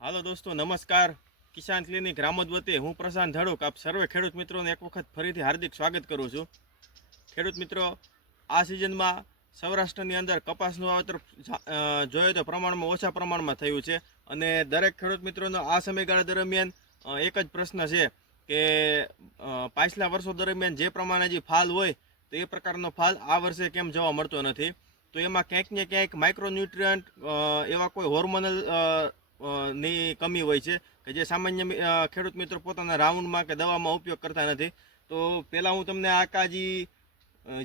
હાલો દોસ્તો, નમસ્કાર. કિસાન ક્લિનિક રામોદ વતી હું પ્રશાંત ધડુક આપ સર્વે ખેડૂત મિત્રોને એક વખત ફરીથી હાર્દિક સ્વાગત કરું છું. ખેડૂત મિત્રો, આ સિઝનમાં સૌરાષ્ટ્રની અંદર કપાસનું વાવેતર જોઈએ તો પ્રમાણમાં ઓછા પ્રમાણમાં થયું છે. અને દરેક ખેડૂત મિત્રોનો આ સમયગાળા દરમિયાન એક જ પ્રશ્ન છે કે પાછલા વર્ષો દરમિયાન જે પ્રમાણે જે ફાલ હોય, તો એ પ્રકારનો ફાલ આ વર્ષે કેમ જોવા મળતો નથી? તો એમાં ક્યાંક ને ક્યાંક માઇક્રોન્યુટ્રિયન્ટ એવા કોઈ હોર્મોનલ ની કમી હોય છે કે જે સામાન્ય ખેડૂત મિત્રો પોતાના રાઉન્ડમાં કે દવામાં ઉપયોગ કરતા નથી. તો પહેલાં હું તમને આકાજી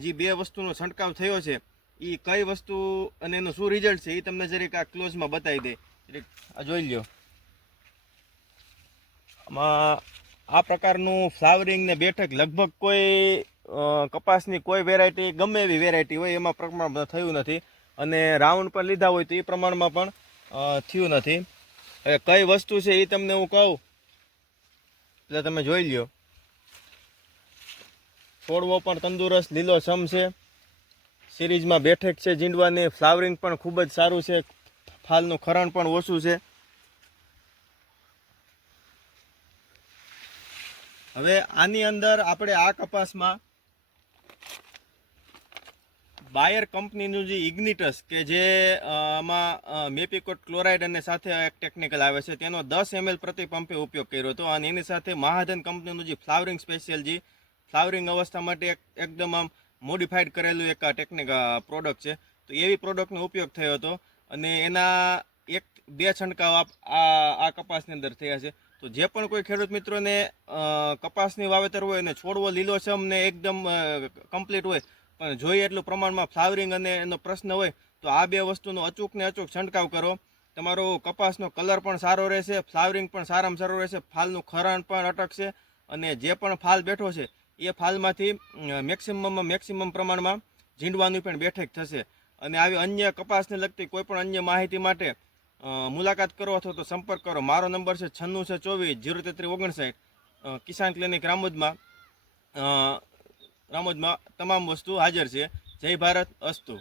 જે બે વસ્તુનો છંટકાવ થયો છે એ કઈ વસ્તુ અને એનું શું રિઝલ્ટ છે એ તમને જરીક આ ક્લોઝમાં બતાવી દે. આ જોઈ લ્યો. આમાં આ પ્રકારનું ફ્લાવરિંગ ને બેઠક લગભગ કોઈ કપાસની કોઈ વેરાયટી ગમે એવી વેરાયટી હોય, એમાં પ્રમાણમાં થયું નથી. અને રાઉન્ડ પણ લીધા હોય તો એ પ્રમાણમાં પણ થયું નથી. હવે કઈ વસ્તુ છે એ તમને હું કહું? એટલે તમે જોઈ લ્યો. છોડવો પણ તંદુરસ્ત, લીલો સમ છે. સિરીઝમાં બેઠક છે જીંડવાની. ફ્લાવરિંગ પણ ખૂબ જ સારું છે. ફાલનું ખરણ પણ ઓછું છે. હવે આની અંદર આપણે આ કપાસમાં બાયર કંપનીનું જે ઇગ્નિટસ કે જે આમાં મેપિકોટ ક્લોરાઇડ અને સાથે એક ટેકનિકલ આવે છે, તેનો દસ એમએલ પ્રતિ પંપે ઉપયોગ કર્યો હતો. અને એની સાથે મહાજન કંપનીનું જે ફ્લાવરિંગ સ્પેશિયલ જે ફ્લાવરિંગ અવસ્થા માટે એકદમ આમ મોડિફાઈડ કરેલું એક ટેકનિક પ્રોડક્ટ છે. તો એવી પ્રોડક્ટનો ઉપયોગ થયો હતો. અને એના એક, બે છંટકાવ આ આ કપાસની અંદર થયા છે. તો જે પણ કોઈ ખેડૂત મિત્રોને કપાસની વાવેતર હોય અને છોડવો લીલોછમ ને એકદમ કમ્પ્લીટ હોય પણ જોઈએ એટલું પ્રમાણમાં ફ્લાવરિંગ અને એનો પ્રશ્ન હોય, તો આ બે વસ્તુનો અચૂક ને અચૂક છંટકાવ કરો. તમારો કપાસનો કલર પણ સારો રહેશે, ફ્લાવરિંગ પણ સારામાં સારું રહેશે, ફાલનું ખરણ પણ અટકશે અને જે પણ ફાલ બેઠો છે, એ ફાલમાંથી મેક્સિમમમાં મેક્સિમમ પ્રમાણમાં ઝીંડવાની પણ બેઠક થશે. અને આવી અન્ય કપાસને લગતી કોઈ પણ અન્ય માહિતી માટે મુલાકાત કરો અથવા તો સંપર્ક કરો. મારો નંબર છે છન્નું છે ચોવીસ, જીરો તેત્રીસ ઓગણસાઠ કિસાન ક્લિનિક રામોદમાં. અ, રામોદમાં તમામ વસ્તુ હાજર છે. જય ભારત અસ્તુ.